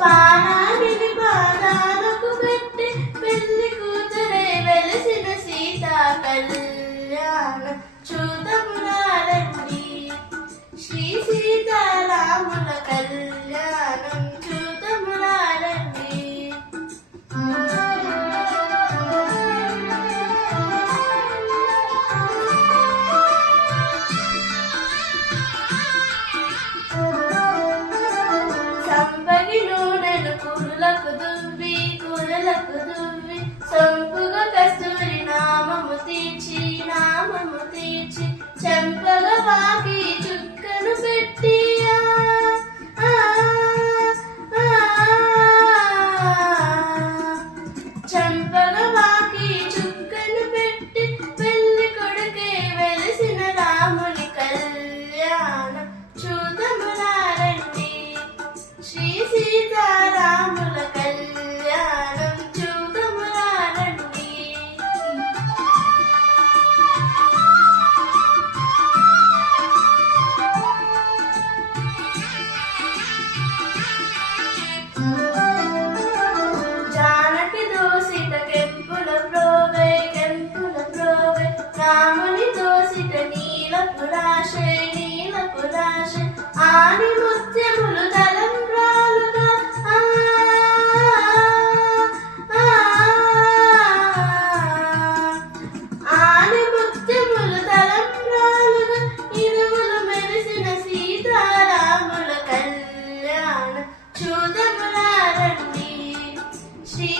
పానాడిని పాదాలకు పెట్టి పెళ్లి కూతురే వెలిసిన సీతా కళ్యాణం చూతములారండి. శ్రీ సీతారాముల కళ్యాణం చూతములారండి. సంపగి నూనెను కూరలకు దువ్వి కూరలకు దువ్వి సంపుగా కస్తూరి నామము తీర్చి చెంపగ వాకి చుక్కను పెట్టి చెంపగ వాకి చుక్కను పెట్టి పెళ్లి కొడుకే వెలిసిన రాముని కళ్యాణం చూతములారండి. శ్రీ సీతారాముల కళ్యాణం చూతములారండి. జానకి దోసిట కెంపుల ప్రోవే రాముని దోసిట నీలపు రాశే ఆని ముత్యములు తలంబ్రాలుగా ఆని ముత్యములు తలంబ్రాలుగా ఇరువులు మెరిసిన సీతారాముల కళ్యాణం చూతములారండి. శ్రీ